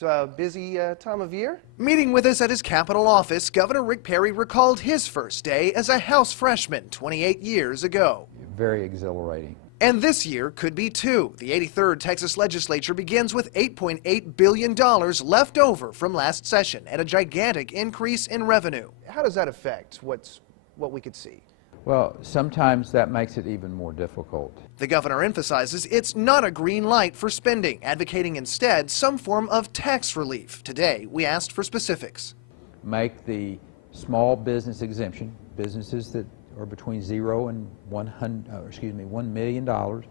It's a busy time of year. Meeting with us at his Capitol office, Governor Rick Perry recalled his first day as a House freshman 28 years ago. Very exhilarating. And this year could be too. The 83rd Texas legislature begins with $8.8 billion left over from last session and a gigantic increase in revenue. How does that affect what we could see? Well, sometimes that makes it even more difficult. The governor emphasizes it's not a green light for spending, advocating instead some form of tax relief. Today, we asked for specifics. Make the small business exemption, businesses that are between $0 and $1 million,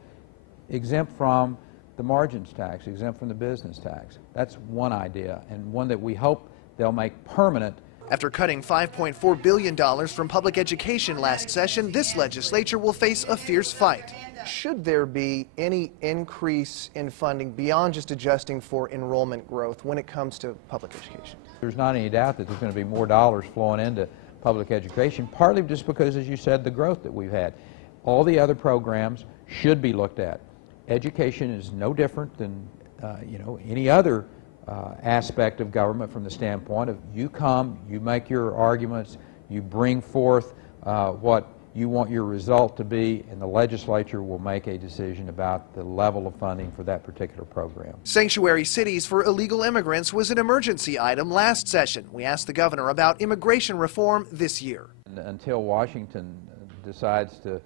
exempt from the margins tax, exempt from the business tax. That's one idea, and one that we hope they'll make permanent. After cutting $5.4 billion from public education last session, this legislature will face a fierce fight. Should there be any increase in funding beyond just adjusting for enrollment growth when it comes to public education? There's not any doubt that there's going to be more dollars flowing into public education, partly just because, as you said, the growth that we've had. All the other programs should be looked at. Education is no different than any other aspect of government from the standpoint of you come, you make your arguments, you bring forth what you want your result to be, and the legislature will make a decision about the level of funding for that particular program. Sanctuary cities for illegal immigrants was an emergency item last session. We asked the governor about immigration reform this year. Until Washington decides to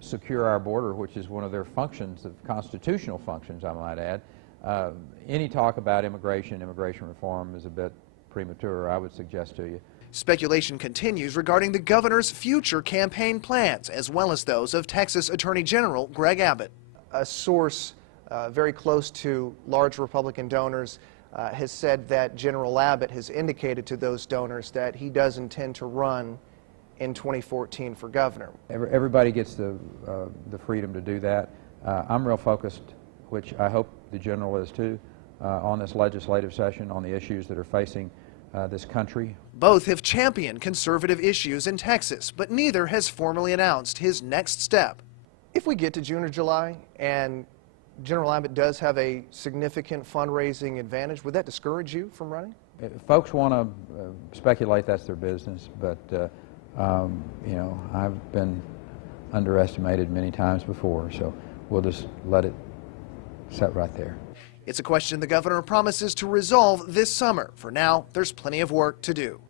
secure our border, which is one of their functions, of constitutional functions, I might add, any talk about immigration reform is a bit premature, I would suggest to you. Speculation continues regarding the governor's future campaign plans, as well as those of Texas Attorney General Greg Abbott. A source very close to large Republican donors has said that General Abbott has indicated to those donors that he does intend to run in 2014 for governor. Everybody gets the freedom to do that. I'm real focused, which I hope the general is too, on this legislative session, on the issues that are facing this country. Both have championed conservative issues in Texas, but neither has formally announced his next step. If we get to June or July and General Abbott does have a significant fundraising advantage, would that discourage you from running? If folks want to speculate, that's their business, but I've been underestimated many times before, so we'll just let it set right there. It's a question the governor promises to resolve this summer. For now, there's plenty of work to do.